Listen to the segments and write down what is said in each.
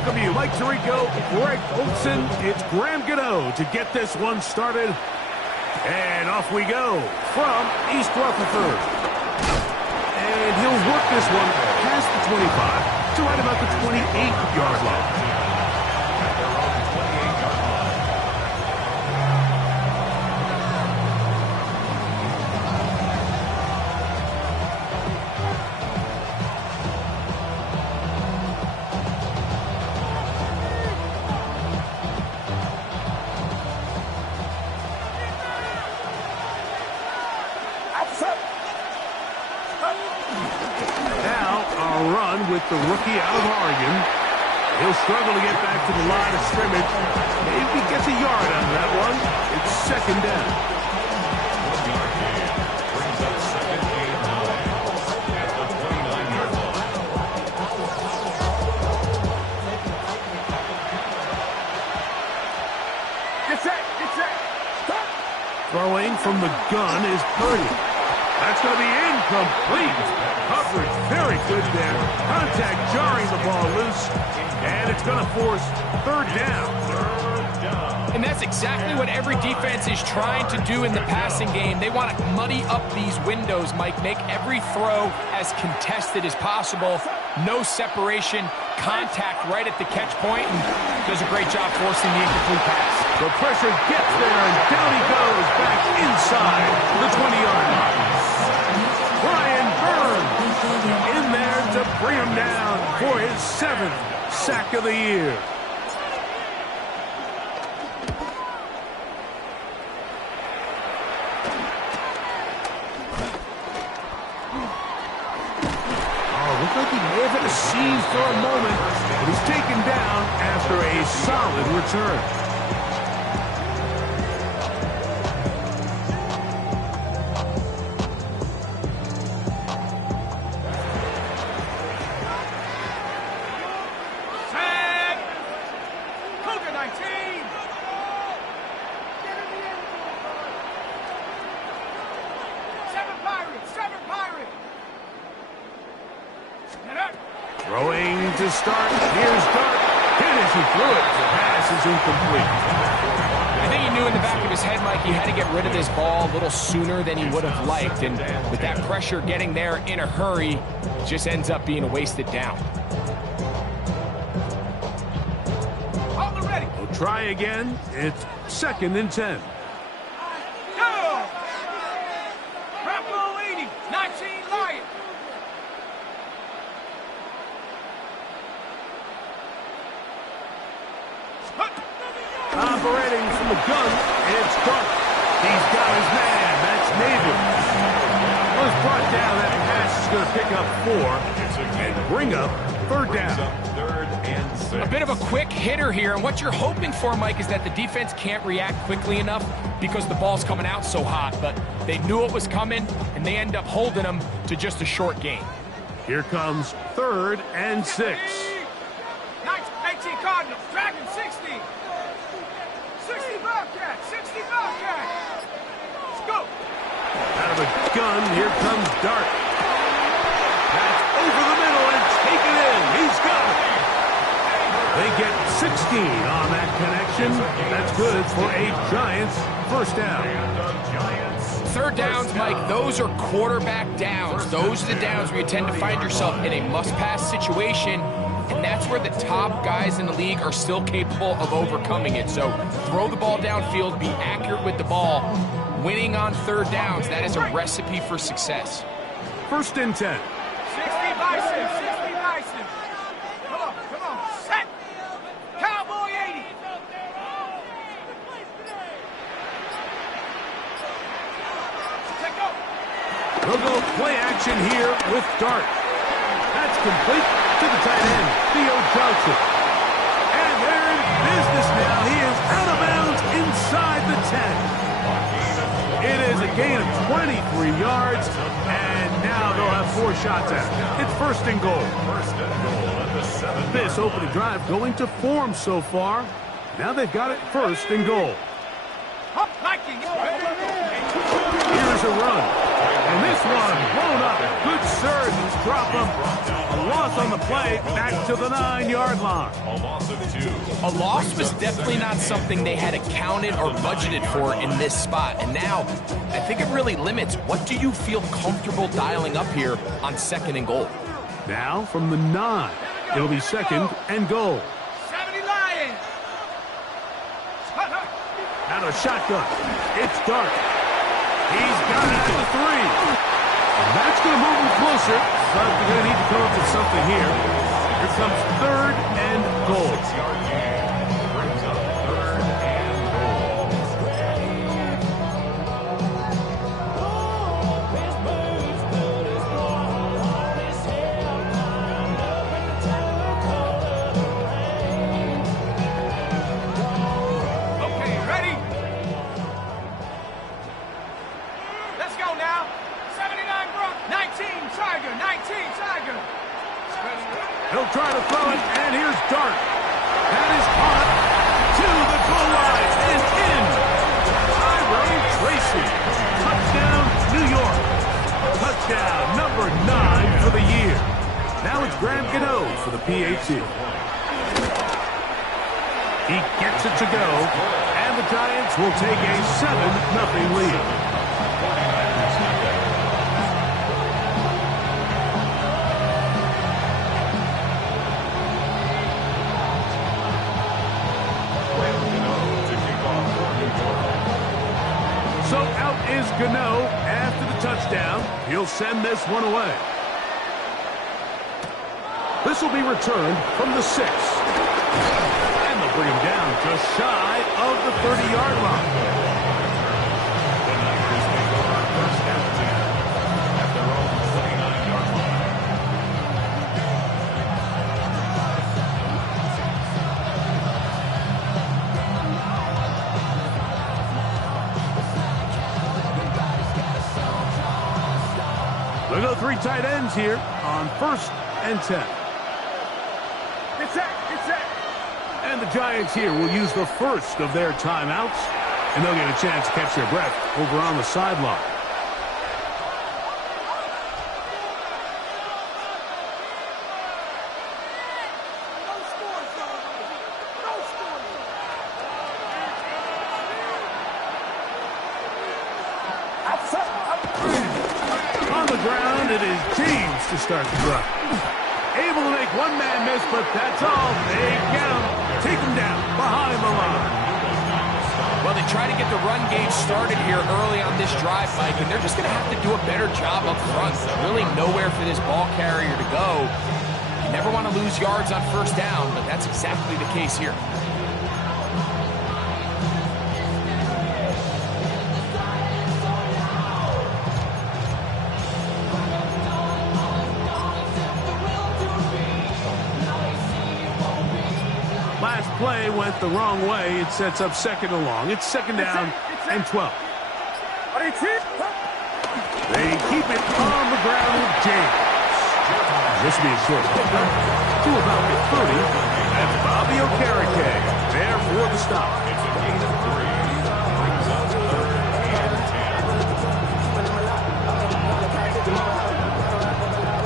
welcome you, Mike Tirico, Greg Olson. It's Graham Gano to get this one started. And off we go from East Rutherford. And he'll work this one past the 25 to right about the 28-yard line. With the rookie out of Oregon. He'll struggle to get back to the line of scrimmage. Maybe he gets a yard out of that one. It's second down. Get set. Stop. Throwing from the gun is Purdy. That's going to be incomplete. Coverage very good there. Contact jarring the ball loose. And it's going to force third down. And that's exactly what every defense is trying to do in the passing game. They want to muddy up these windows, Mike. Make every throw as contested as possible. No separation. Contact right at the catch point. And does a great job forcing the incomplete pass. The pressure gets there, and down he goes back inside the 20-yard line. Brian Burns in there to bring him down for his 7th sack of the year. Oh, looked like he may have hit a seize for a moment, but he's taken down after a solid return. Throwing to start. Here's Dart. Hit as he threw it. The pass is incomplete. I think he knew in the back of his head, Mike, he had to get rid of this ball a little sooner than he would have liked. And with that pressure getting there in a hurry, it just ends up being a wasted down. We'll try again. It's 2nd and 10. Operating from the gun, it's Dart. He's got his man. That's Nabel. Was brought down. That pass is going to pick up 4 and bring up third down. A bit of a quick hitter here, and what you're hoping for, Mike, is that the defense can't react quickly enough because the ball's coming out so hot, but they knew it was coming, and they end up holding them to just a short gain. Here comes 3rd and 6. 19 Cardinals, Dragon 60. 60 Bobcat, 60 Bobcat. Let's go. Out of the gun, here comes Dart. That's over the middle and taken in. He's got it. They get 16 on that connection. That's good for a Giants first down. Third downs, Mike, those are quarterback downs. Those are the downs where you tend to find yourself in a must-pass situation, and that's where the top guys in the league are still capable of overcoming it. So throw the ball downfield, be accurate with the ball. Winning on third downs, that is a recipe for success. 1st and 10. 60 Bison, 60 Bison. Come on, set. Cowboy 80. We'll go play action here with Dart. That's complete to the tight end, Theo Johnson. And they're in business now. He is out of bounds inside the 10. It is a gain of 23 yards, and now they'll have 4 shots at it. It's 1st and goal. This opening drive going to form so far. Now they've got it 1st and goal. Here's a run. And this one blown up. Good surge. Drop him loss on the play, back to the 9-yard line. A loss of 2. A loss was definitely not something they had accounted or budgeted for in this spot. And now, I think it really limits what do you feel comfortable dialing up here on 2nd and goal. Now from the 9, it'll be 2nd and goal. 70 Lions. Out of shotgun, it's Dart. He's got it at the 3. And that's going to move him closer, but they're going to need to come up with something here. Here comes 3rd and goal. 6-yard gain brings up 3rd and goal. Okay, ready? Let's go now. 79 Brook, 19 Tiger, 19 Tiger. He'll try to throw it, and here's Dart. That is caught to the goal line and in. Tyrone Tracy. Touchdown, New York. Touchdown number 9 for the year. Now it's Graham Gano for the PAT. He gets it to go, and the Giants will take a 7-0 lead. So out is Gano after the touchdown. He'll send this one away. This will be returned from the 6. And they'll bring him down just shy of the 30-yard line. The Niners make over 1st and 10 at their own 29-yard line. We'll go 3 tight ends here on 1st and 10. It's that. And the Giants here will use the first of their timeouts, and they'll get a chance to catch their breath over on the sideline. On the ground, it is James to start the drive. Able to make one man miss, but that's all. They get him. Take him down behind the line. Well, they try to get the run game started here early on this drive, Mike, and they're just going to have to do a better job up front. Really nowhere for this ball carrier to go. You never want to lose yards on 1st down, but that's exactly the case here. Last play went the wrong way. It sets up 2nd and long. It's 2nd down and 12. They keep it on the ground with James. This will be a short to about the 30. That's Bobby Okereke there for the stop. It's a gain of 3. Brings up 3rd and 10.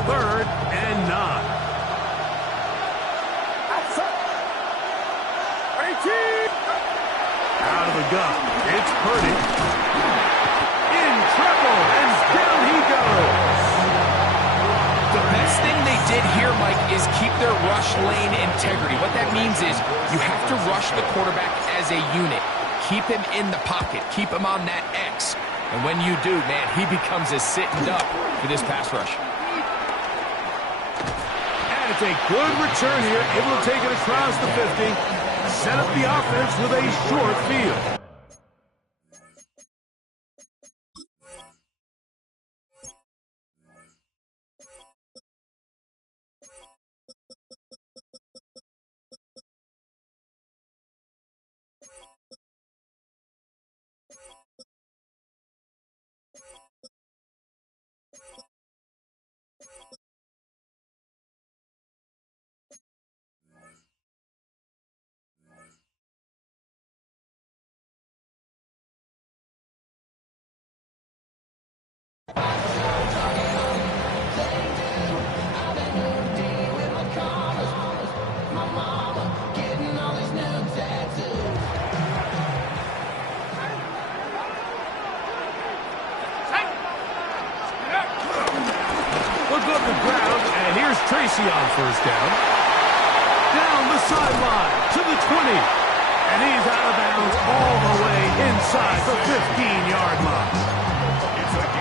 3rd and 9. Out of the gun. It's Purdy. In trouble, and down he goes. The best thing they did here, Mike, is keep their rush lane integrity. What that means is you have to rush the quarterback as a unit. Keep him in the pocket. Keep him on that X. And when you do, man, he becomes a sitting duck for this pass rush. And it's a good return here. Able to take it across the 50. Set up the offense with a short field. touchdown. Down the sideline to the 20. And he's out of bounds all the way inside the 15-yard line.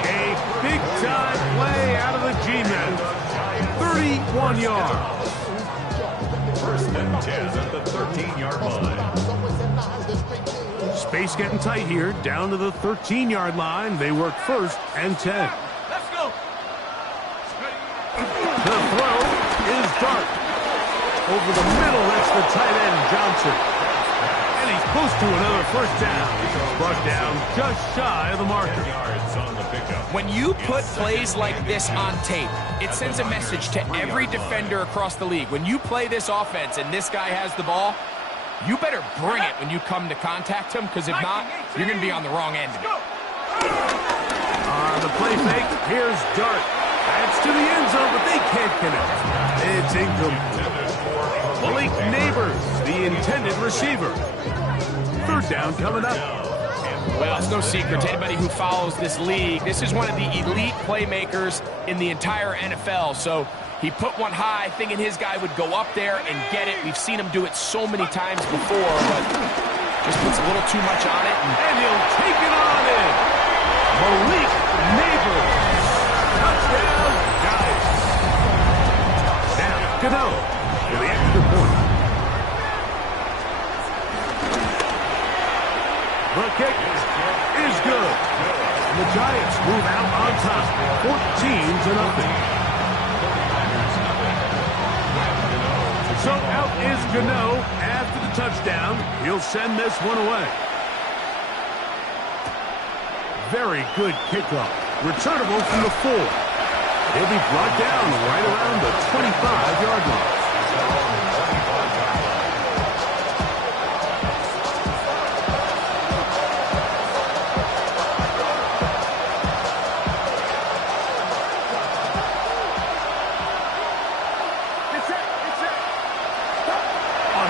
A big-time play out of the G-men. 31 yards. First and 10 at the 13-yard line. Space getting tight here. Down to the 13-yard line. They work first and 10. Let's go. The throw is Dart. Over the middle, that's the tight end, Johnson. And he's close to another first down. Brought down just shy of the marker. Yards on the pickup. When you put plays like this on tape, it sends a message to every defender across the league. When you play this offense and this guy has the ball, you better bring it when you come to contact him, because if not, you're going to be on the wrong end of it. On the play fake, here's Dart. That's to the end zone, but they can't connect. It's incomplete. Malik Neighbors, the intended receiver. Third down coming up. Well, it's no secret to anybody who follows this league. This is one of the elite playmakers in the entire NFL. So he put one high, thinking his guy would go up there and get it. We've seen him do it so many times before, but just puts a little too much on it. And he'll take it on in. Malik Neighbors. Touchdown, Giants. Now, Gano for the extra point. The kick is good. And the Giants move out on top, 14-0. So out is Gano after the touchdown. He'll send this one away. Very good kickoff. Returnable from the 4. He'll be brought down right around the 25-yard line.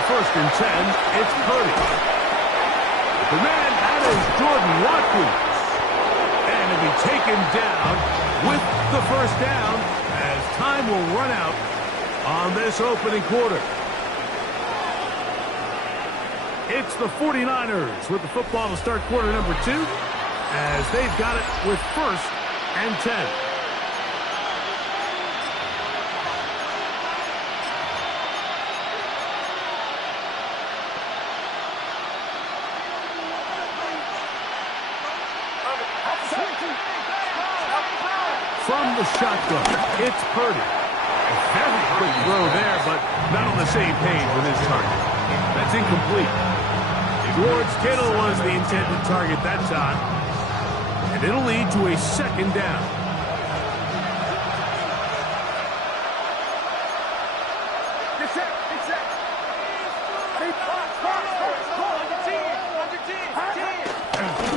First and 10, it's Purdy. The man, that is Jordan Watkins. And he'll be taken down with the first down as time will run out on this opening quarter. It's the 49ers with the football to start quarter number 2 as they've got it with first and 10. From the shotgun, it's Purdy. A very quick throw there, but not on the same page with his target. That's incomplete. George Kittle was the intended target that time. And it'll lead to a second down.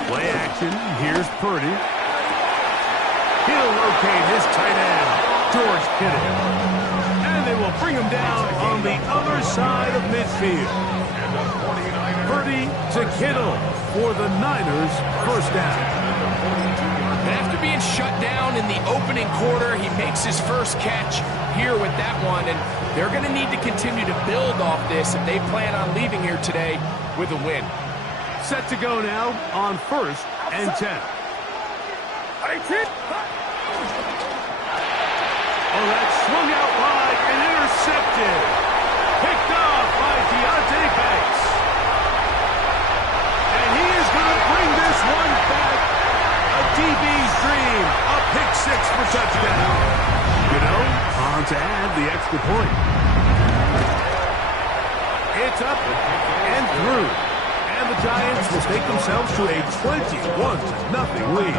Play action. Here's Purdy. He'll locate his tight end, George Kittle. And they will bring him down on the other side of midfield. Purdy to Kittle for the Niners' first down. And after being shut down in the opening quarter, he makes his first catch here with that one. And they're going to need to continue to build off this if they plan on leaving here today with a win. Set to go now on first and 10. Oh, that's swung out wide and intercepted. Picked off by Deontay Banks. And he is going to bring this one back. A DB's dream. A pick 6 for touchdown. You know, on to add the extra point. It's up and through. And the Giants will take themselves to a 21-0 lead.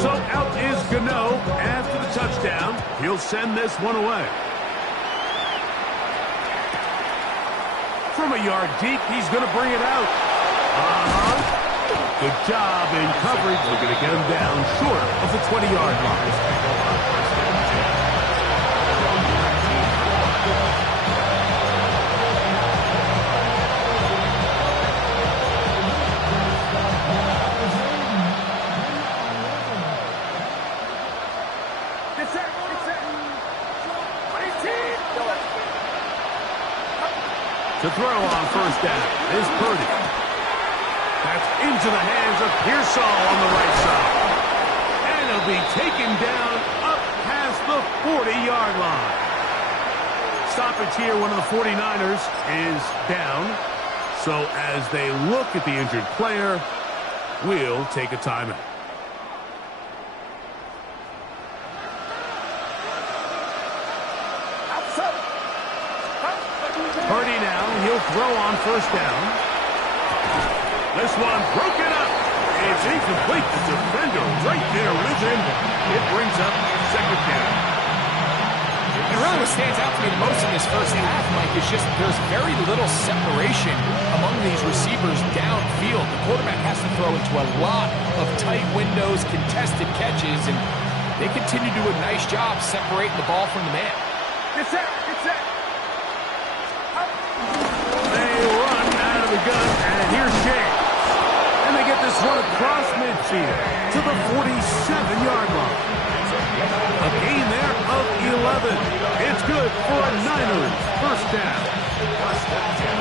So out is Gano after the touchdown. He'll send this one away. From a yard deep, he's going to bring it out. Good job in coverage. They're going to get him down short of the 20-yard line. To throw on first down is Purdy. That's into the hands of Pearsall on the right side. And he'll be taken down up past the 40-yard line. Stoppage here, one of the 49ers is down. So as they look at the injured player, we'll take a timeout. Purdy now, he'll throw on first down. This one broken up. It's incomplete. The defender right there with him. It brings up second down. And really what stands out to me the most in this first half, Mike, is just there's very little separation among these receivers downfield. The quarterback has to throw into a lot of tight windows, contested catches, and they continue to do a nice job separating the ball from the man. Get set. They run out of the gun, and here's James. And they get this one across midfield to the 47-yard line. A gain there of 11. It's good for a Niners first down.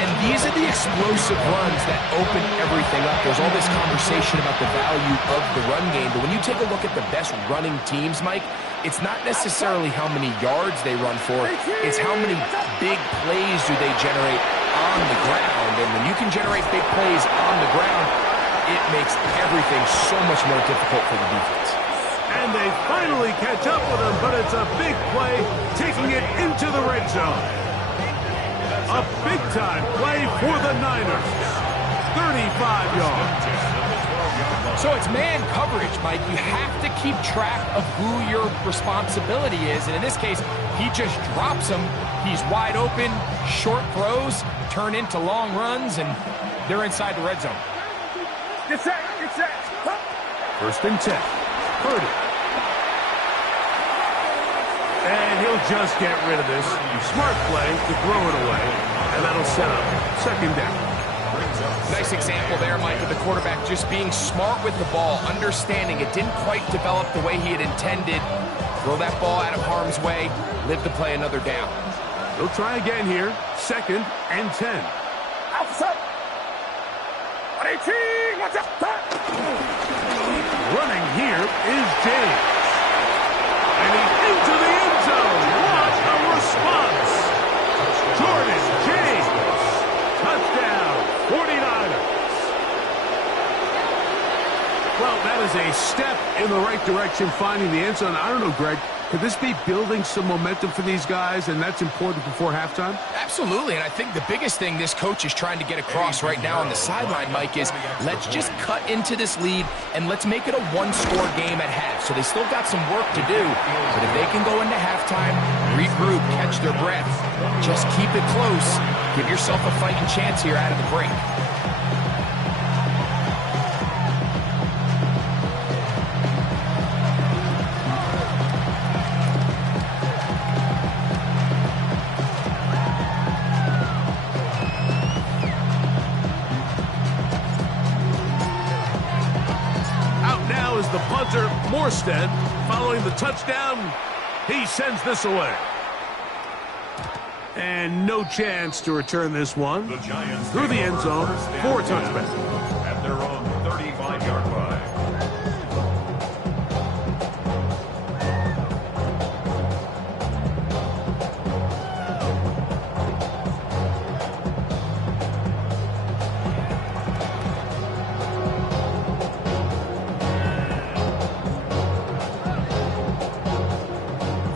And these are the explosive runs that open everything up. There's all this conversation about the value of the run game, but when you take a look at the best running teams, Mike, it's not necessarily how many yards they run for, it's how many big plays do they generate on the ground. And when you can generate big plays on the ground, it makes everything so much more difficult for the defense. And they finally catch up with him, but it's a big play, taking it into the red zone. A big-time play for the Niners. 35 yards. So it's man coverage, Mike. You have to keep track of who your responsibility is. And in this case, he just drops him. He's wide open, short throws, turn into long runs, and they're inside the red zone. Get set. First and 10. Purdy. And he'll just get rid of this. Smart play to throw it away. And that'll set up second down. Nice example there, Mike, of the quarterback just being smart with the ball, understanding it didn't quite develop the way he had intended. Throw that ball out of harm's way, live to play another down. He'll try again here. Second and 10. Outside. 18. Watch out. Running here is James. And he's into the end zone. What a response. Jordan James. Touchdown, 49ers. Well, that is a step in the right direction, finding the end zone. I don't know, Greg, could this be building some momentum for these guys, and that's important before halftime? Absolutely, and I think the biggest thing this coach is trying to get across right now on the sideline, Mike, is let's just cut into this lead and let's make it a one-score game at half. So they still got some work to do, but if they can go into halftime, regroup, catch their breath, just keep it close, give yourself a fighting chance here out of the break. The punter, Morstead, following the touchdown, he sends this away. And no chance to return this one through the end zone for a touchback. At their own 35-yard line.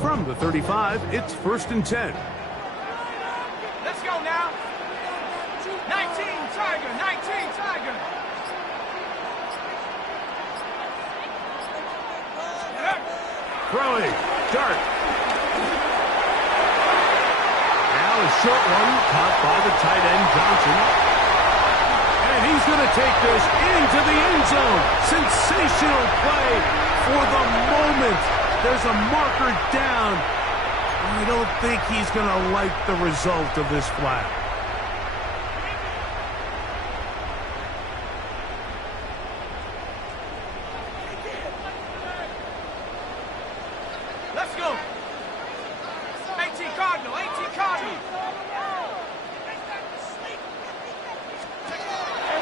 From the 35, it's first and 10. Let's go now. 19 Tiger. Throwing, Dart. Now a short one caught by the tight end, Johnson. And he's going to take this into the end zone. Sensational play for the moment. There's a marker down. I don't think he's going to like the result of this flag. Let's go. 18 Cardinal, 18 Cardinal.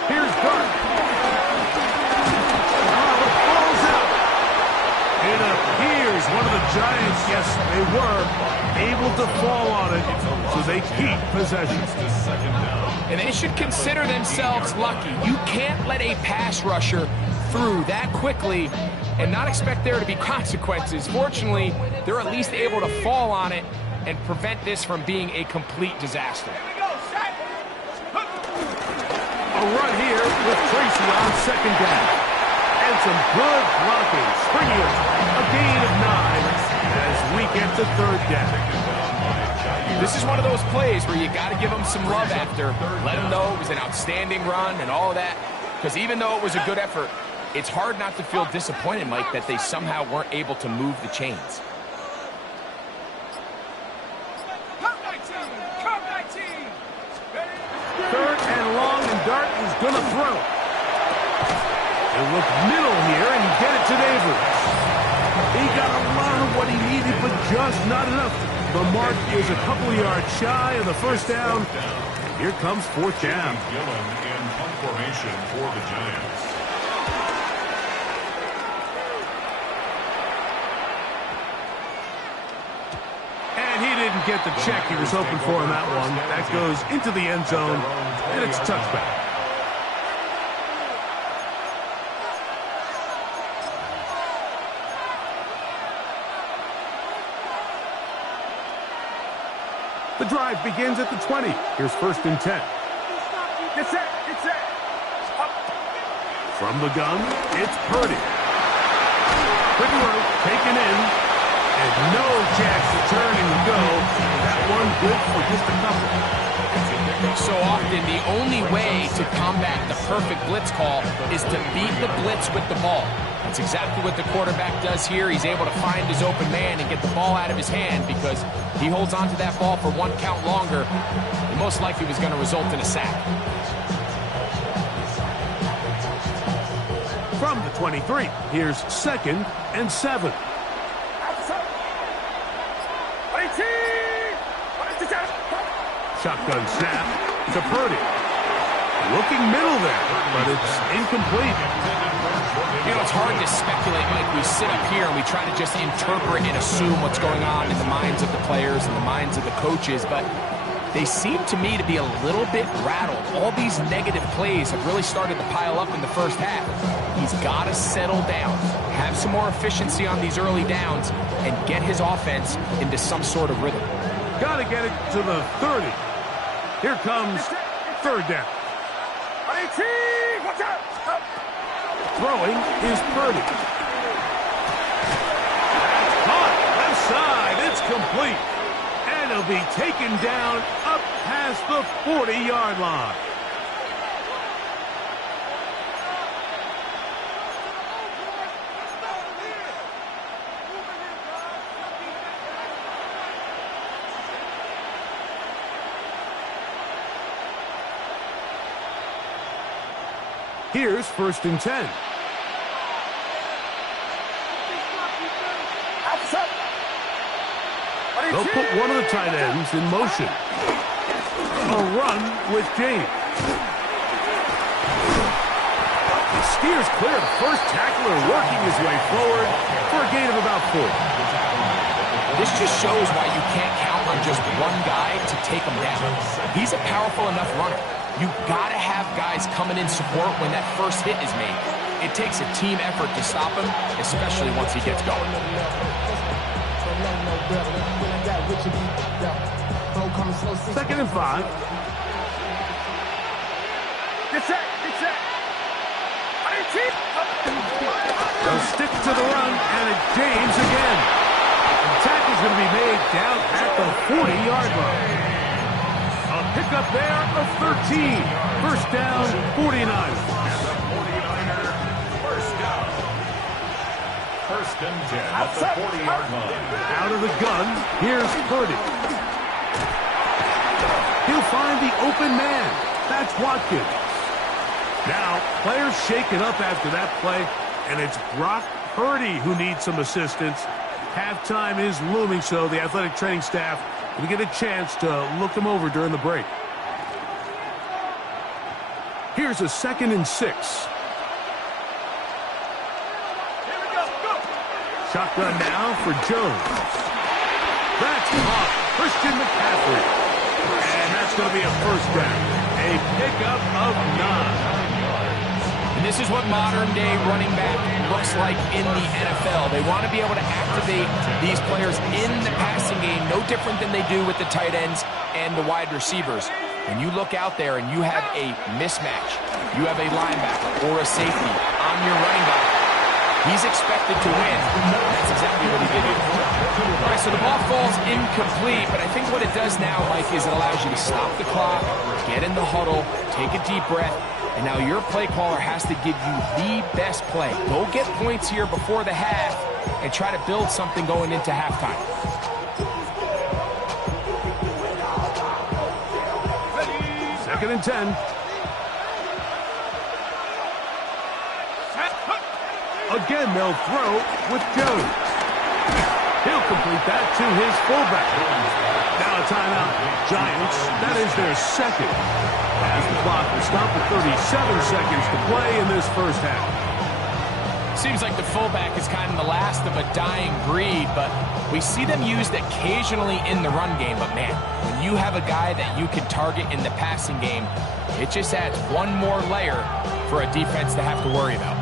Here's Dart. Oh, it falls out. It appears one of the Giants, yes, they were able to fall on it, so they keep possession. And they should consider themselves lucky. You can't let a pass rusher through that quickly and not expect there to be consequences. Fortunately, they're at least able to fall on it and prevent this from being a complete disaster. Here we go, set. A run here with Tracy on second down. And some good blocking. Springing it. A gain of 9 as we get to third down. This is one of those plays where you got to give them some love after. Let them know it was an outstanding run and all of that. Because even though it was a good effort, it's hard not to feel disappointed, Mike, that they somehow weren't able to move the chains. Third and long, and Dart is going to throw. They look middle here, and get it to Neighbors. He got a lot of what he needed, but just not enough. The mark is a couple of yards shy of the first down. Here comes fourth down. Gillen in punt formation for the Giants. And he didn't get the check he was hoping for on that one. That goes into the end zone, and it's a touchback. The drive begins at the 20. Here's first and 10. Get set, get set. From the gun, it's Purdy. Quick route, taken in, and no chance to turn and go. That one good for just a couple. So often, the only way to combat the perfect blitz call is to beat the blitz with the ball. That's exactly what the quarterback does here. He's able to find his open man and get the ball out of his hand because he holds on to that ball for one count longer. And most likely was going to result in a sack. From the 23, here's second and 7. Shotgun snap to Purdy. Looking middle there, but it's incomplete. You know, it's hard to speculate, Mike. We sit up here and we try to just interpret and assume what's going on in the minds of the players and the minds of the coaches, but they seem to me to be a little bit rattled. All these negative plays have really started to pile up in the first half. He's got to settle down, have some more efficiency on these early downs, and get his offense into some sort of rhythm. Got to get it to the 30. Here comes third down. Throwing is Purdy. Caught left side. It's complete. And it'll be taken down up past the 40-yard line. Here's first and 10. They'll put one of the tight ends in motion. A run with James. He steers clear of the first tackler, working his way forward for a gain of about 4. This just shows why you can't count on just one guy to take him down. He's a powerful enough runner. You've got to have guys coming in support when that first hit is made. It takes a team effort to stop him, especially once he gets going. Second and 5. Get set, get set. They'll stick to the run, and it's James again. The tackle's going to be made down at the 40-yard line. A pickup there of 13. First down, 49. First and 10 at the 40-yard line. Out of the gun, here's Purdy. He'll find the open man. That's Watkins. Now, players shaken up after that play, and it's Brock Purdy who needs some assistance. Halftime is looming, so the athletic training staff will get a chance to look them over during the break. Here's a 2nd and 6. Here we go. Go. Shotgun now for Jones. That's caught. Christian McCaffrey. And that's going to be a first down. A pickup of 9. And this is what modern-day running back looks like in the NFL. They want to be able to activate these players in the passing game, no different than they do with the tight ends and the wide receivers. When you look out there and you have a mismatch, you have a linebacker or a safety on your running back, he's expected to win. That's exactly what he did here. All right, so the ball falls incomplete, but I think what it does now, Mike, is it allows you to stop the clock, get in the huddle, take a deep breath, and now your play caller has to give you the best play. Go get points here before the half and try to build something going into halftime. 2nd and 10. Again, they'll throw with Jones. He'll complete that to his fullback. Now a timeout. Giants, that is their 2nd. As the clock will stop with 37 seconds to play in this first half. Seems like the fullback is kind of the last of a dying breed, but we see them used occasionally in the run game. But man, when you have a guy that you can target in the passing game, it just adds one more layer for a defense to have to worry about.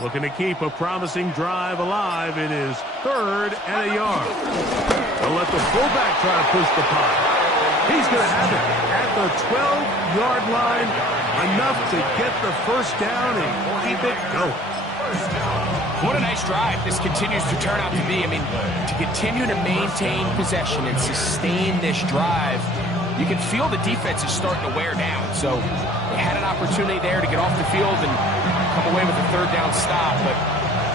Looking to keep a promising drive alive. It is 3rd and a yard. They'll let the fullback try to push the pile. He's going to have it at the 12-yard line. Enough to get the first down and keep it going. What a nice drive this continues to turn out to be. I mean, to continue to maintain possession and sustain this drive, you can feel the defense is starting to wear down. So they had an opportunity there to get off the field and come away with a 3rd down stop, but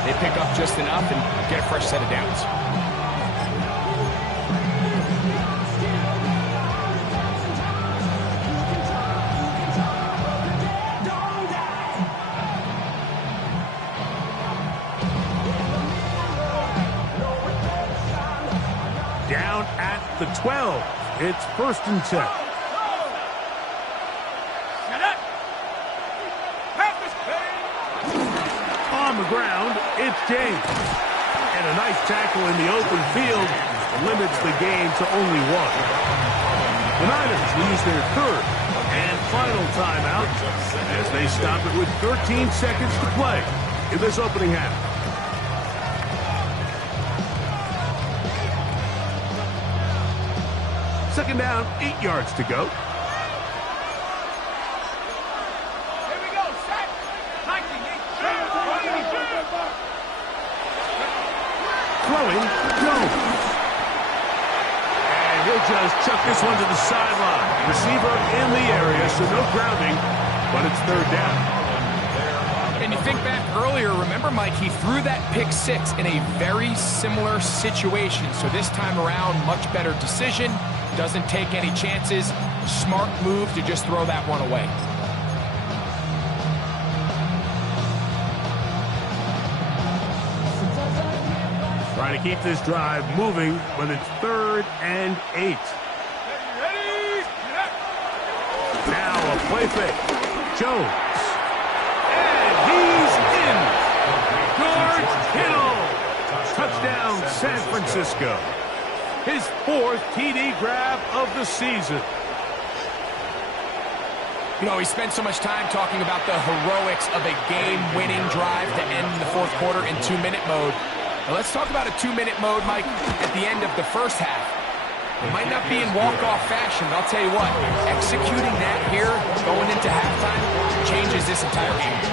they pick up just enough and get a fresh set of downs. Down at the 12. It's 1st and 10. On the ground, it's James. And a nice tackle in the open field limits the game to only 1. The Niners will use their 3rd and final timeout as they stop it with 13 seconds to play in this opening half. Second down, 8 yards to go. Throwing, Jones. And he'll just chuck this one to the sideline. Receiver in the area, so no grounding, but it's 3rd down. And you think back earlier, remember, Mike, he threw that pick 6 in a very similar situation. So this time around, much better decision. Doesn't take any chances. Smart move to just throw that one away. Trying to keep this drive moving when it's 3rd and 8. Now a play fake. Jones. And he's in. George Kittle. Touchdown, San Francisco. His 4th TD grab of the season. You know, we spent so much time talking about the heroics of a game-winning drive to end the 4th quarter in 2-minute mode. Now let's talk about a 2-minute mode, Mike, at the end of the first half. It might not be in walk-off fashion, but I'll tell you what, executing that here, going into halftime, changes this entire game.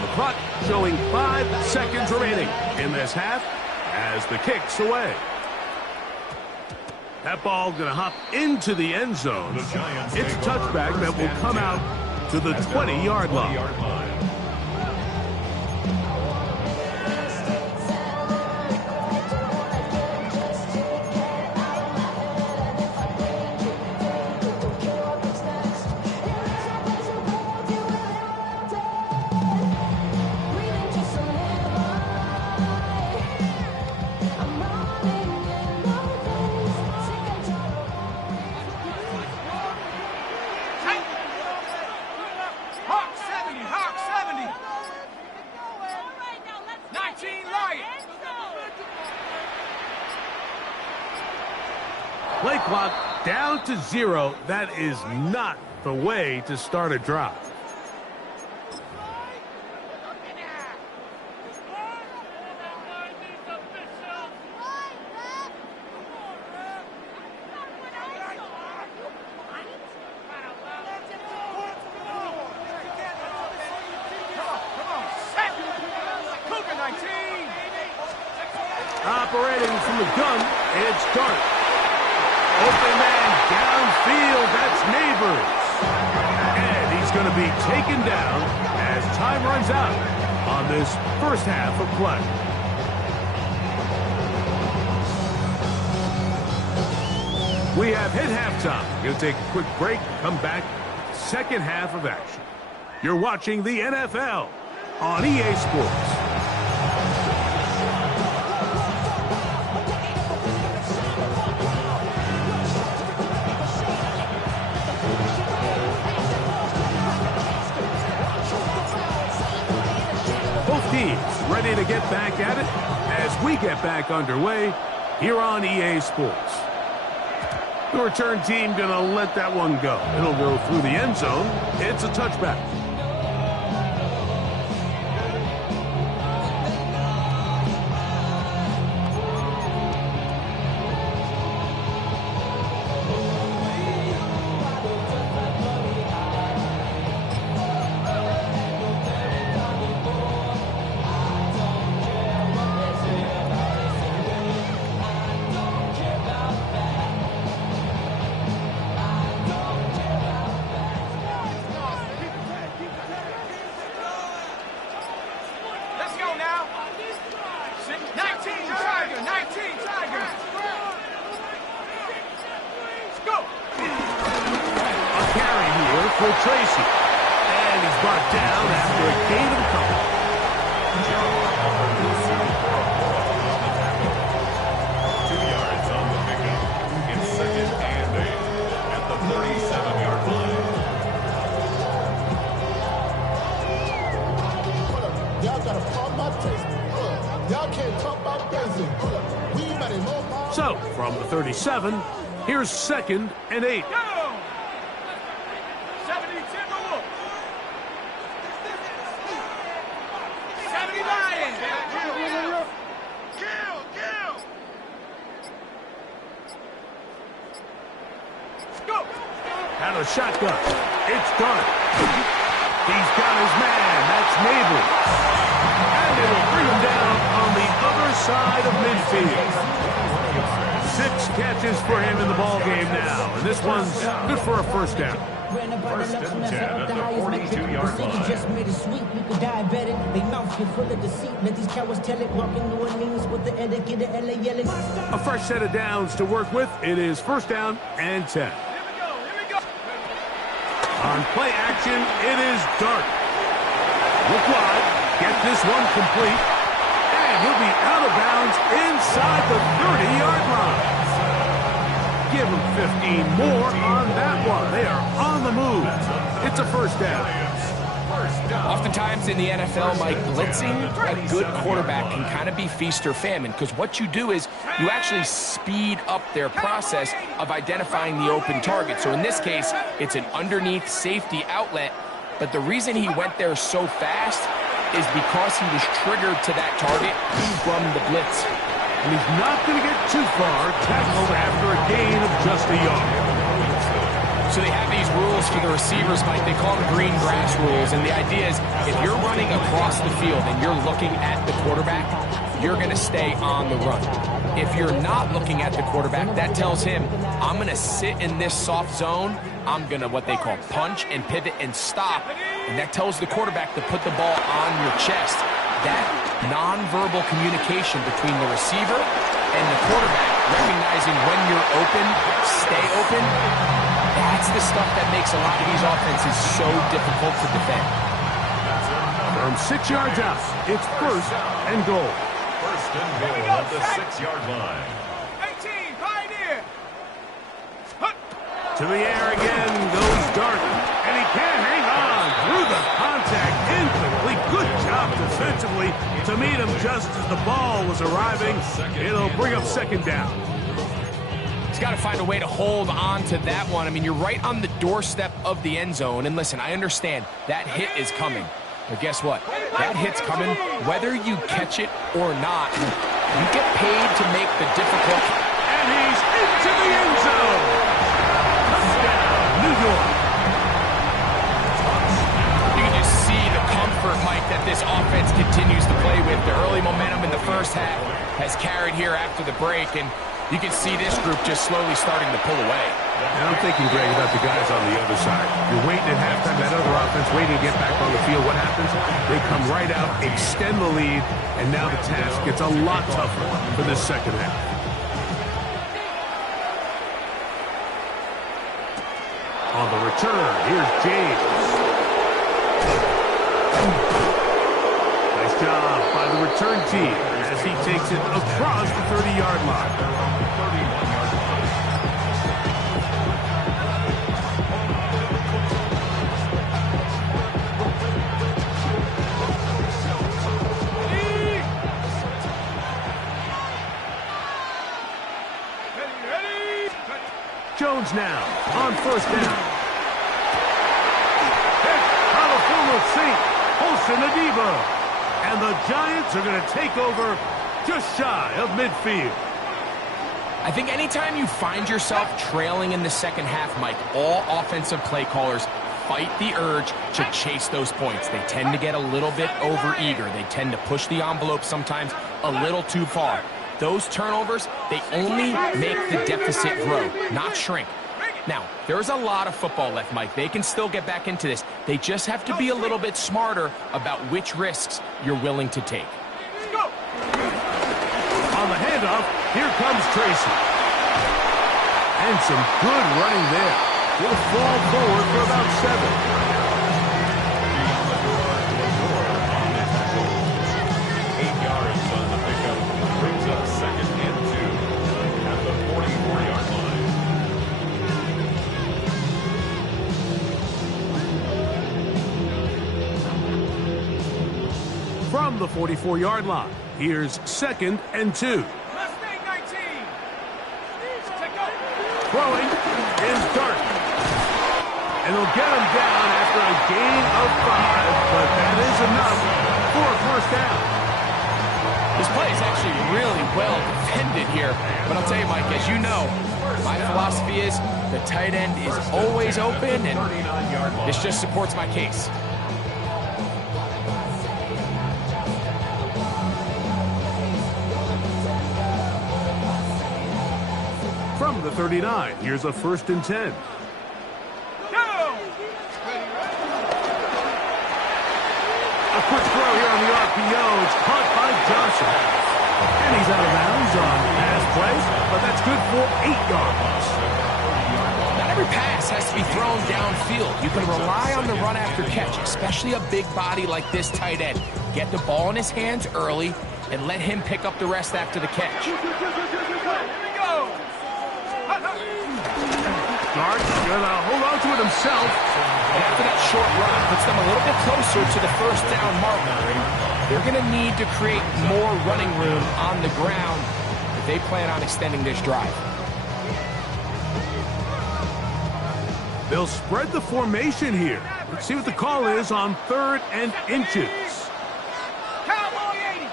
The clock showing 5 seconds remaining in this half as the kick's away. That ball going to hop into the end zone. The Giants It's a take over touchback that first will and come 10 out to the at their 20-yard own line. 20-yard line. Hawk 70, Hawk 70. 19 Lions. Play clock down to 0. That is not the way to start a drive. Come on, set. Cougar 19. Operating from the gun, it's Dart. Open man downfield, that's Neighbors. And he's going to be taken down as time runs out on this first half of play. We have hit halftime. Going to take a quick break, come back, second half of action. You're watching the NFL on EA Sports. Both teams ready to get back at it as we get back underway here on EA Sports. The return team going to let that one go. It'll go through the end zone. It's a touchback. Let's go now. 19 Tiger, 19 Tiger. Let's go. A carry here for Tracy. And he's brought down after a gain of a couple. 2 yards on the pickup. It's second and 8 at the 37-yard line. Y'all gotta pump my taste. Y'all can't talk about dancing. We better know my... So, from the 37, here's second and 8. Go. 70 Timberwolves. 70 Lions. Kill. Go. Out of the shotgun. It's Dart. He's got his man. That's Neighbors. And they will bring him down on the other side of midfield. 6 catches for him in the ball game now. And this one's good for a first down. First and 10 at the 42-yard line. Just made it sweet, you could diabetic. They mouth get full of deceit. Let these cowards tell it. Walking New Orleans with the etiquette, the LA yelling. A fresh set of downs to work with. It is first down and 10. Here we go. On play action, it is Dart. Look wide. Get this one complete. And he'll be out of bounds inside the 30-yard line. Give him 15 more on that one. They are on the move. It's a first down. Oftentimes in the NFL, Mike, blitzing a good quarterback can kind of be feast or famine, because what you do is you actually speed up their process of identifying the open target. So in this case, it's an underneath safety outlet, but the reason he went there so fast is because he was triggered to that target from the blitz. And he's not going to get too far, tackled after a gain of just a yard. So they have these rules for the receivers, Mike. They call them green grass rules. And the idea is if you're running across the field and you're looking at the quarterback, you're going to stay on the run. If you're not looking at the quarterback, that tells him, I'm going to sit in this soft zone. I'm going to what they call punch and pivot and stop. And that tells the quarterback to put the ball on your chest. That nonverbal communication between the receiver and the quarterback, recognizing when you're open, stay open, that's the stuff that makes a lot of these offenses so difficult to defend. From 6 yards out, it's first and goal. First and goal at the 6-yard line. 18, Pioneer. To the air again goes Dart, and he can't hang on through the contact, incomplete. Good job defensively to meet him just as the ball was arriving. It'll bring up second down. He's got to find a way to hold on to that one. I mean, you're right on the doorstep of the end zone, and listen, I understand that hit is coming. But guess what? That hit's coming whether you catch it or not. You get paid to make the difficult. And he's into the end zone. Touchdown, New York. You can just see the comfort, Mike, that this offense continues to play with. The early momentum in the first half has carried here after the break, and you can see this group just slowly starting to pull away. And I'm thinking, Greg, about the guys on the other side. You're waiting at halftime, that other offense waiting to get back on the field. What happens? They come right out, extend the lead, and now the task gets a lot tougher for this second half. On the return, here's James. Nice job by the return team as he takes it across the 30-yard line. 31-yard line. Jones now on first down. Hit by the former Saint, Olsen Adebo. And the Giants are going to take over just shy of midfield. I think anytime you find yourself trailing in the second half, Mike, all offensive play callers fight the urge to chase those points. They tend to get a little bit overeager. They tend to push the envelope sometimes a little too far. Those turnovers, they only make the deficit grow, not shrink. Now, there's a lot of football left, Mike. They can still get back into this. They just have to be a little bit smarter about which risks you're willing to take. On the handoff, here comes Tracy. And some good running there. He'll fall forward for about 7. 8 yards on the pickup. Brings up second and 2 at the 44-yard line. From the 44-yard line, here's second and 2. Mustang 19. Throwing is Dart. And they'll get him down after a gain of 5, but that is enough for a first down. This play is actually really well defended here. But I'll tell you, Mike, as you know, my philosophy is the tight end is always open, and this just supports my case. From the 39, here's a first and 10. A quick throw here on the RPO. It's caught by Johnson. And he's out of bounds on pass play, but that's good for 8 yards. Not every pass has to be thrown downfield. You can rely on the run after catch, especially a big body like this tight end. Get the ball in his hands early and let him pick up the rest after the catch. Dart's gonna hold on to it himself. And after that short run, puts them a little bit closer to the first down marker. They're going to need to create more running room on the ground if they plan on extending this drive. They'll spread the formation here. Let's see what the call is on 3rd and inches. Cowboy 80.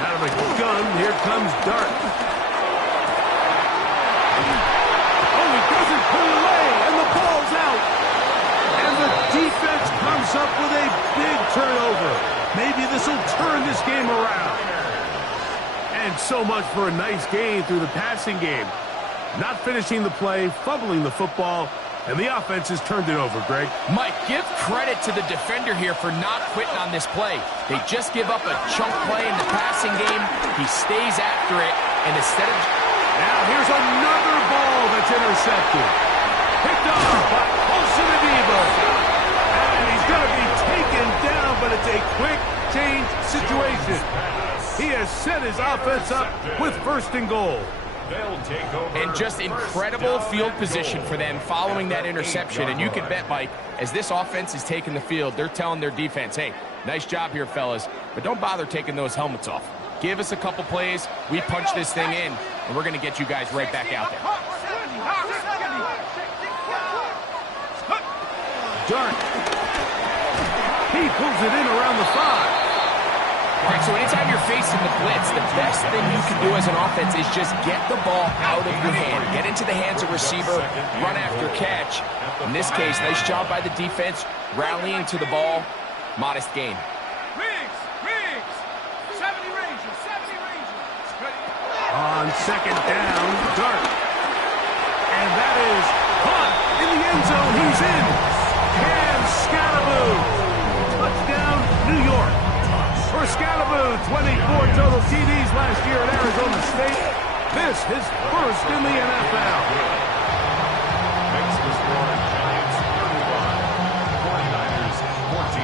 Out of the gun, here comes Dart. Doesn't pull away, and the ball's out. And the defense comes up with a big turnover. Maybe this will turn this game around. And So much for a nice gain through the passing game. Not finishing the play, fumbling the football, and the offense has turned it over, Greg. Mike, give credit to the defender here for not quitting on this play. They just give up a chunk play in the passing game. He stays after it, and instead of... Now here's another ball that's intercepted. Picked off by Olsen Adebo. And he's going to be taken down, but it's a quick change situation. He has set his offense up with 1st and goal. And just incredible field position for them following that interception. And you can bet, Mike, as this offense is taking the field, they're telling their defense, hey, nice job here, fellas, but don't bother taking those helmets off. Give us a couple plays, we punch this thing in, and we're going to get you guys right back out there. Dart. He pulls it in around the 5. All right, so anytime you're facing the blitz, the best thing you can do as an offense is just get the ball out of your hand. Get into the hands of receiver, run after catch. In this case, nice job by the defense, rallying to the ball. Modest gain. Riggs, 70 Rangers. On 2nd down, Dart. And that is caught in the end zone. He's in. Cam Scalaboo. Touchdown, New York. For Scalaboo, 24 total TDs last year at Arizona State. This his first in the NFL. Makes the score Giants 35, 49ers 14.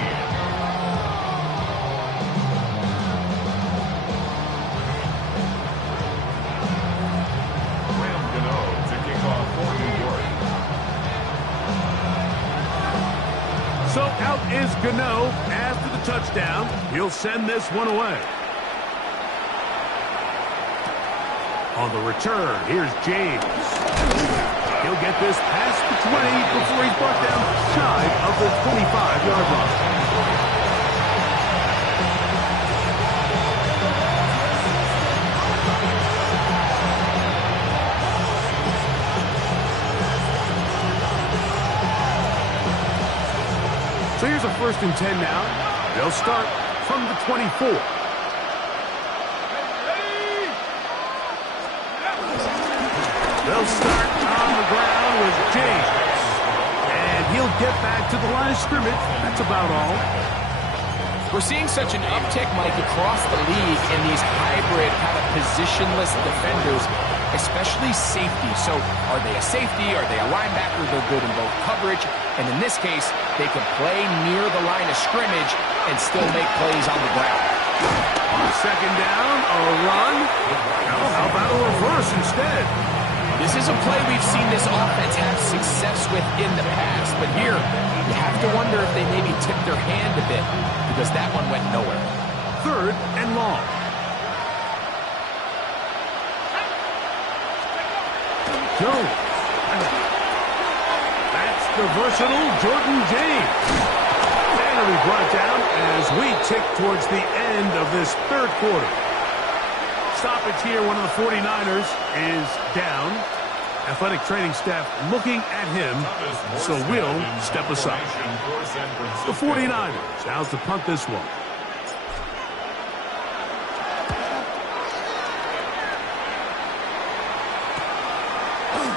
Graham Gano to kick off for New York. So out is Gano after the touchdown. He'll send this one away. On the return, here's James. He'll get this past the 20 before he's brought down shy of the 25-yard line. So here's a 1st and 10 now. They'll start from the 24. They'll start on the ground with James. And he'll get back to the line of scrimmage. That's about all. We're seeing such an uptick, Mike, across the league in these hybrid kind of positionless defenders, especially safety. So are they a safety? Are they a linebacker? They're good in both coverage. And in this case, they can play near the line of scrimmage and still make plays on the ground. On 2nd down, a run. How about a reverse instead? This is a play we've seen this offense have success with in the past. But here, you have to wonder if they maybe tipped their hand a bit because that one went nowhere. 3rd and long. Jones. That's the versatile Jordan James. And he'll be brought down as we tick towards the end of this 3rd quarter. Stoppage here, one of the 49ers is down. Athletic training staff looking at him, so we'll step aside. The 49ers out to punt this one.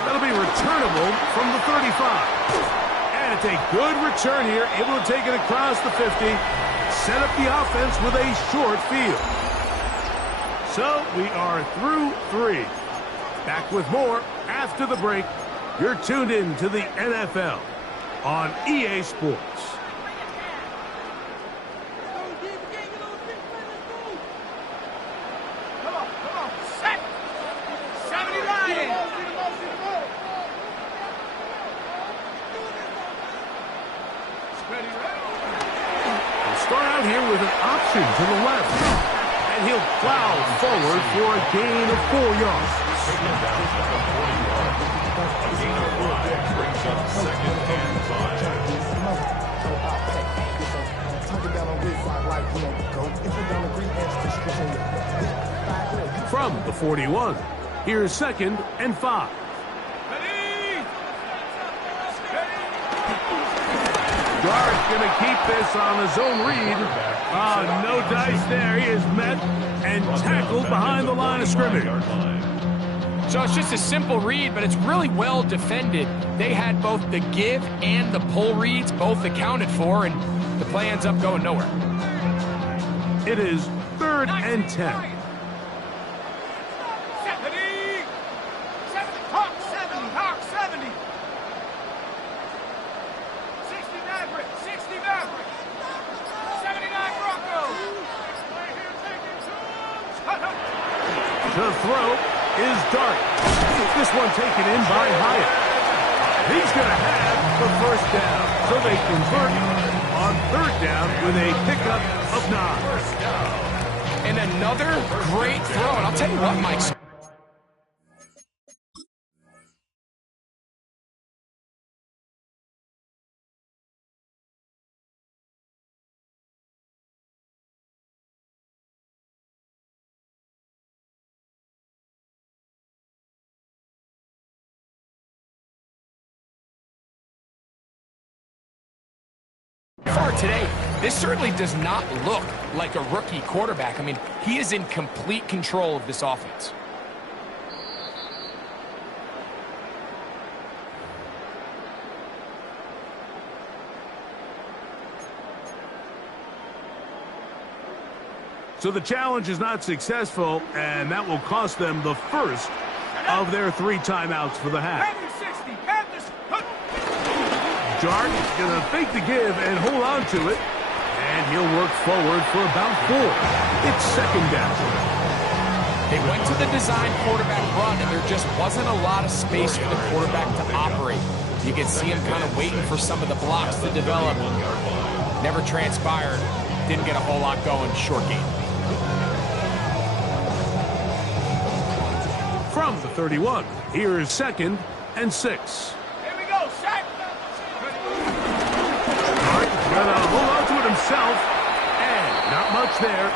That'll be returnable from the 35. And it's a good return here, able to take it across the 50, set up the offense with a short field. So we are through 3. Back with more after the break. You're tuned in to the NFL on EA Sports. Come on, set. 70 Lions. We'll start out here with an option to the left. And he'll plow forward for a gain of 4 yards. A gain of 5 brings up 2nd and 5. From the 41, here's 2nd and 5. Guard's going to keep this on his own read. No dice there. He is met and tackled behind the line of scrimmage. So it's just a simple read, but it's really well defended. They had both the give and the pull reads, both accounted for, and the play ends up going nowhere. It is 3rd and 10. 79 Broncos. The throw is Dart. This one taken in by Hyatt. He's going to have the first down. So they convert on 3rd down with a pickup of 9. And another great throw. And I'll tell you what, Mike. Far today, this certainly does not look like a rookie quarterback. I mean, he is in complete control of this offense. So the challenge is not successful, and that will cost them the first of their 3 timeouts for the half. Dart is going to fake the give and hold on to it. And he'll work forward for about 4. It's 2nd down. They went to the design quarterback run, and there just wasn't a lot of space for the quarterback to operate. You could see him kind of waiting for some of the blocks to develop. Never transpired. Didn't get a whole lot going. Short game. From the 31, here is 2nd and 6. Gonna hold on to it himself, and not much there.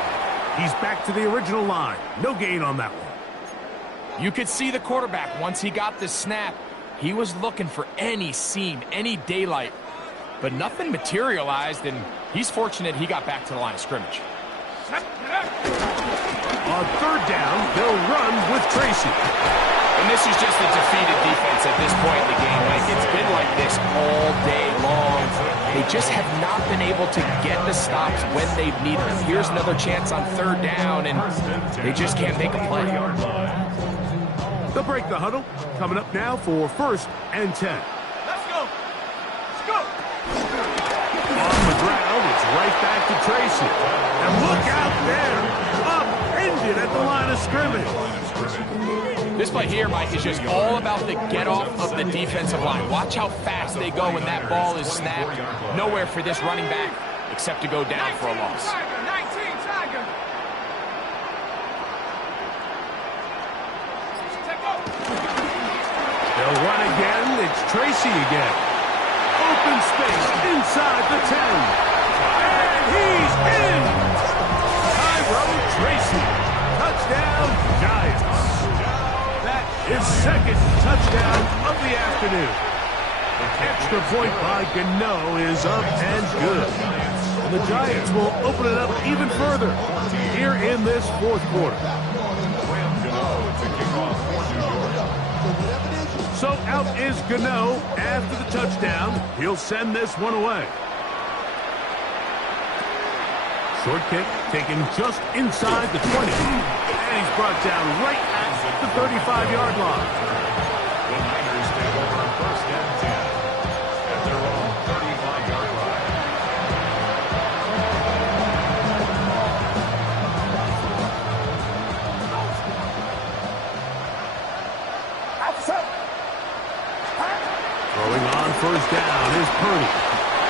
He's back to the original line. No gain on that one. You could see the quarterback, once he got the snap, he was looking for any seam, any daylight, but nothing materialized, and he's fortunate he got back to the line of scrimmage. On 3rd down, they'll run with Tracy. And this is just a defeated defense at this point in the game. Like, it's been like this all day long. They just have not been able to get the stops when they've needed them. Here's another chance on 3rd down, and they just can't make a play. They'll break the huddle. Coming up now for 1st and 10. Let's go. Let's go. On the ground, it's right back to Tracy. And look out there. Upended at the line of scrimmage. This play here, Mike, is just all about the get-off of the defensive line. Watch how fast they go when that ball is snapped. Nowhere for this running back except to go down for a loss. 19 Tiger. They'll run again. It's Tracy again. Open space inside the 10. And he's in. Tyrone Tracy. Touchdown, Giants. His 2nd touchdown of the afternoon. The extra point by Gano is up and good. And the Giants will open it up even further here in this 4th quarter. So out is Gano after the touchdown. He'll send this one away. Short kick taken just inside the 20. And he's brought down right at the 35-yard line. The Niners take over 1st and 10 at their own 35-yard line. Throwing on 1st down is Purdy.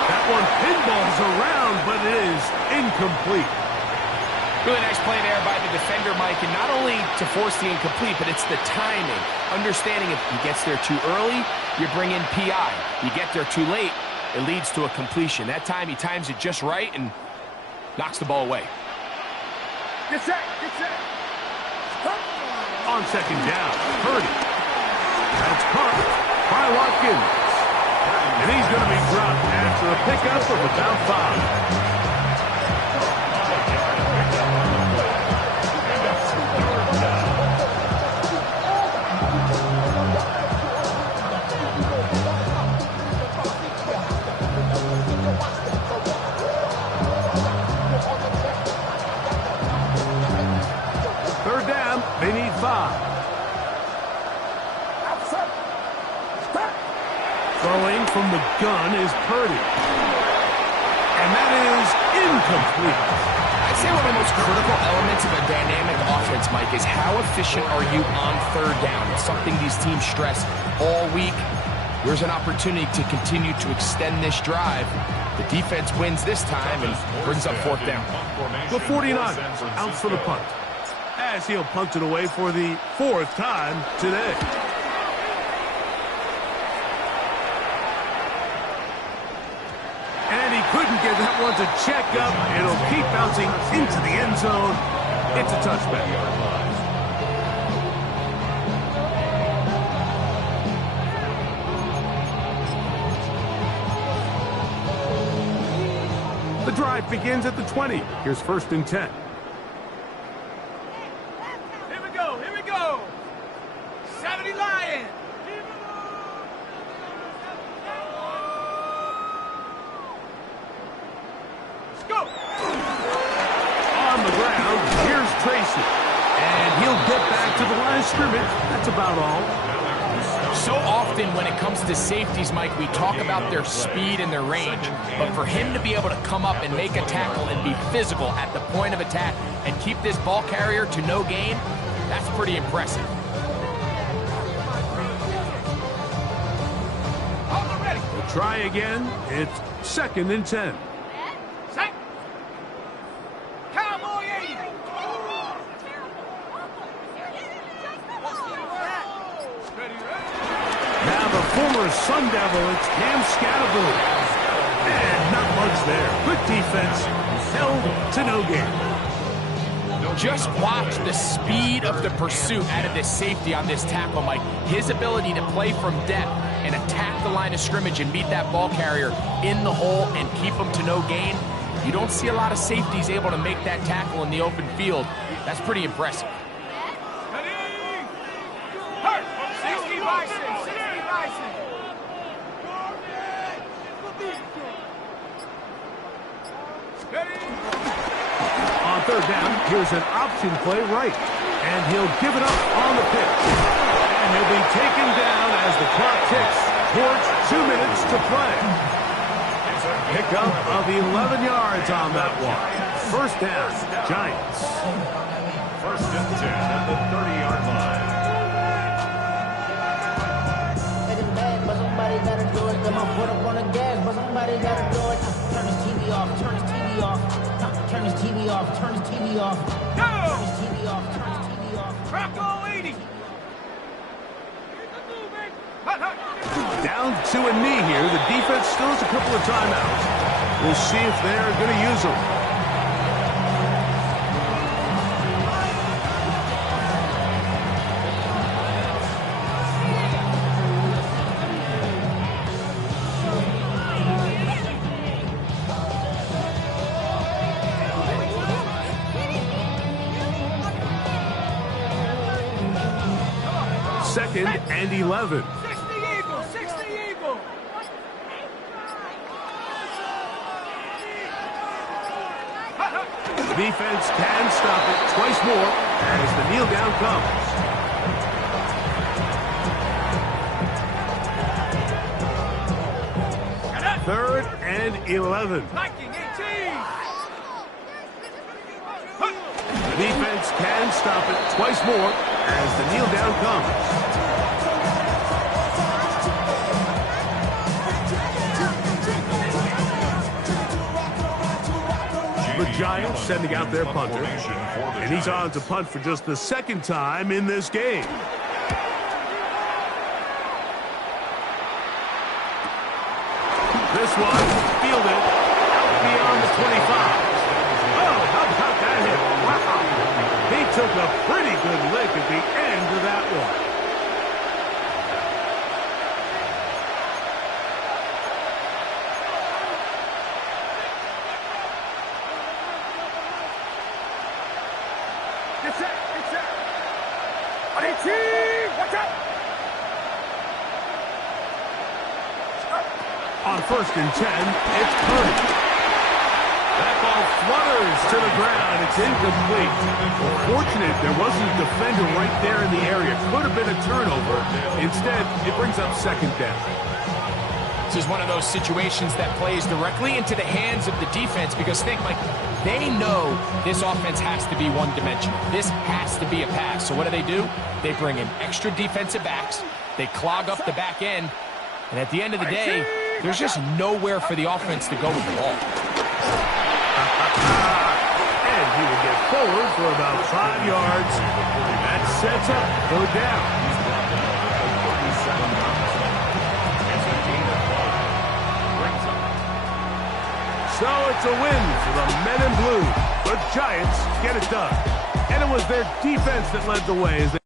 That one pinballs around, but it is incomplete. Really nice play there by the defender, Mike, and not only to force the incomplete, but it's the timing. Understanding if he gets there too early, you bring in PI. You get there too late, it leads to a completion. That time he times it just right and knocks the ball away. Get set. Get set. On 2nd down, Purdy. That's caught by Watkins. And he's going to be dropped after a pickup of about 5. Throwing from the gun is Purdy. And that is incomplete. I'd say one of the most critical elements of a dynamic offense, Mike, is how efficient are you on third down? It's something these teams stress all week. Here's an opportunity to continue to extend this drive. The defense wins this time and brings up fourth down. The 49ers out for the punt, as he'll punt it away for the fourth time today. And he couldn't get that one to check up. It'll keep bouncing into the end zone. It's a touchback. The drive begins at the 20. Here's 1st and 10. Here we go, here we go. 70 Lions. Let's go. On the ground, here's Tracy. And he'll get back to the line of scrimmage. That's about all. So often when it comes to safeties, Mike, we talk about their speed and their range. But for him to be able to come up and make a tackle and be physical at the point of attack and keep this ball carrier to no gain, that's pretty impressive. We'll try again. It's 2nd and 10. Set. Cowboy 80. Now the former Sun Devil, it's Cam Scatterbury. And not much there. Good defense, held to no gain. Just watch the speed of the pursuit out of this safety on this tackle, Mike. His ability to play from depth and attack the line of scrimmage and meet that ball carrier in the hole and keep him to no gain. You don't see a lot of safeties able to make that tackle in the open field. That's pretty impressive. 60 Bison, 60 Bison. On 3rd down, here's an option play right. And he'll give it up on the pitch. And he'll be taken down as the clock ticks towards 2 minutes to play. Pickup of 11 yards on that one. 1st down, Giants. 1st and 10 at the 30-yard line. But somebody gotta do it. Got my foot up on the gas, but somebody gotta do it. Turn his TV off, turn his TV off. Turn his TV off, turn his TV off. Turn his TV off, turn his TV off. Crackle 80. Down to a knee here. The defense still has a couple of timeouts. We'll see if they're going to use them. Second and 11. 60 Eagle, 60 Eagle. Defense can stop it twice more as the kneel down comes. Third and 11. Liking 18. Defense can stop it twice more as the kneel down comes. The Giants sending out their punter, and he's on to punt for just the 2nd time in this game. This one fielded out beyond the 25. Oh, how about that hit? Wow. He took a pretty good lick at the end of that one. Get set, get set. 18, watch out. On 1st and 10, it's Purdy. That ball flutters to the ground. It's incomplete. Well, fortunate there wasn't a defender right there in the area. Could have been a turnover. Instead, it brings up 2nd down. offense is one of those situations that plays directly into the hands of the defense, because think, like, they know this offense has to be one-dimensional. This has to be a pass. So what do? They bring in extra defensive backs. They clog up the back end. And at the end of the day, there's just nowhere for the offense to go with the ball. And he will get forward for about 5 yards. That sets up 3rd down. So it's a win for the men in blue. The Giants get it done. And it was their defense that led the way as they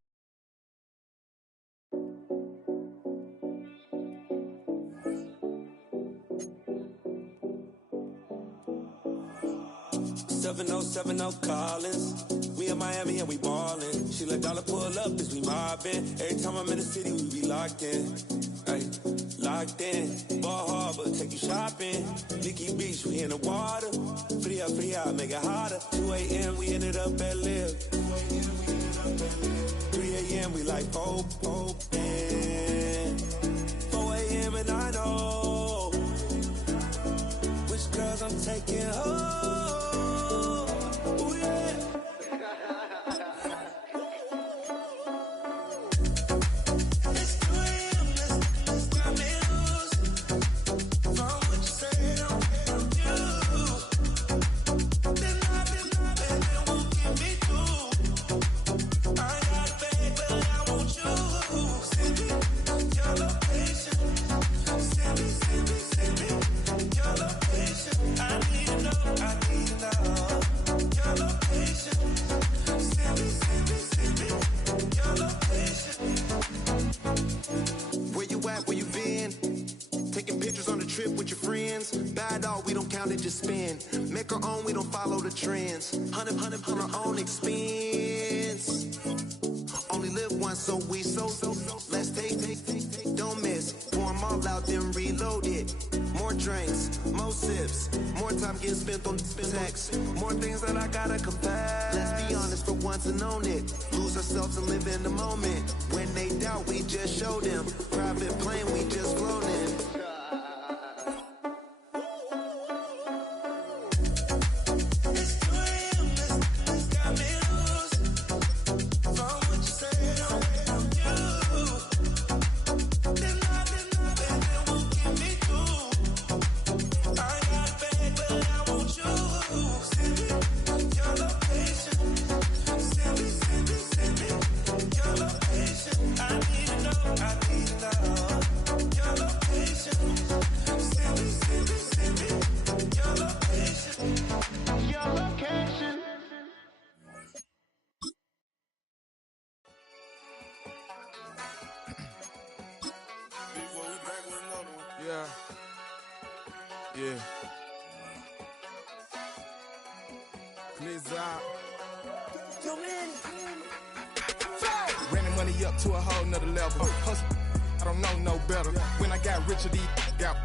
7070 Collins. We in Miami and we ballin'. She let dollar pull up as we mobbin'. Every time I'm in the city, we be locked in. Ay, locked in. Ball Harbor, take you shopping. Nikki Beach, we in the water. Free out, make it hotter. 2 a.m. we ended up at Live. 3 a.m. we like Pope. And 4 a.m. and I know which girls I'm taking home. Just spend, make our own, we don't follow the trends. 100 on our own expense. Only live once, so let's take, don't miss. Pour them all out, then reload it. More drinks, more sips, more time getting spent on text. More things that I gotta confess. Let's be honest for once and own it. Lose ourselves and live in the moment. When they doubt, we just show them. Private plane, we just flown in. Yeah. Please out. Running money up to a whole nother level. Hustle, I don't know no better. When I got richer, these got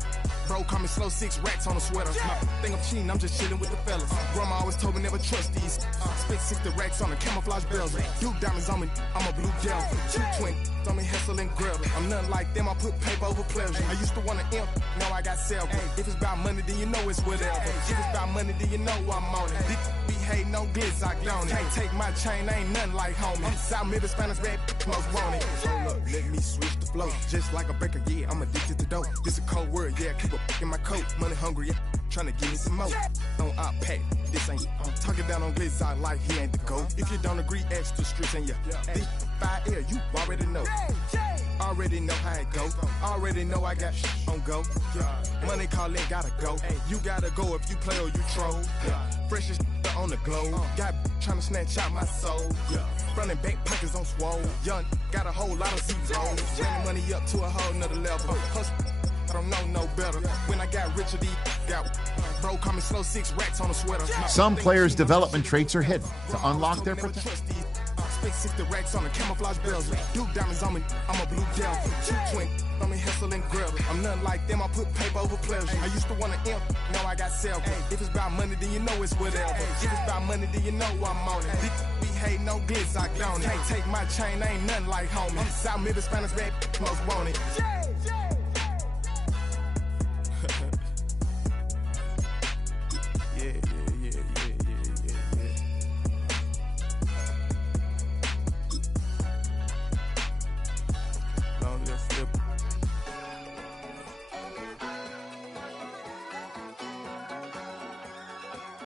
bro, call me slow, 6 racks on a sweater. My think I'm cheating, I'm just chilling with the fellas. Grandma always told me never trust these. Spent 60 racks on the camouflage bells. Duke diamonds on me, I'm a blue devil. 220 on me, Hessel and Gretel. I'm nothing like them, I put paper over pleasure. I used to want to imp, now I got several. If it's about money, then you know it's whatever. If it's about money, then you know I'm on it. This be hate, no glitz, I don't. Can't take my chain, ain't nothing like homie. South Middle Spanish red, most wanted. Hold up, let me switch the flow. Just like a baker, yeah, I'm addicted to dope. This a cold word, yeah, keep a in my coat. Money hungry, yeah, trying to give me some more. On op pack, this ain't. I'm talking down on glitz, I like he ain't the goat. If you don't agree, ask the streets and this 5 air, you already know. Already know how it go. Already know I got on go. Money calling, gotta go. You gotta go if you play or you troll. Freshest on the globe. Got trying to snatch out my soul. Running back pockets on swole. Young, got a whole lot of zeros. Running money up to a whole nother level. Hustle, I don't know no better. When I got richer, these got bro, call me slow, 6 racks on a sweater. Some players' development traits are hidden to unlock their potential. 60 racks on the camouflage bells. Duke diamonds on me, I'm a blue devil. 220 on me, Hessel and Gretel. I'm nothing like them, I put paper over pleasure. I used to want to imp, now I got several. If it's about money, then you know it's whatever. If it's about money, then you know I'm on it. This be hate, no glitz, I don't. Can't take my chain, ain't nothing like homie. South Middle Spanish red, most wanted.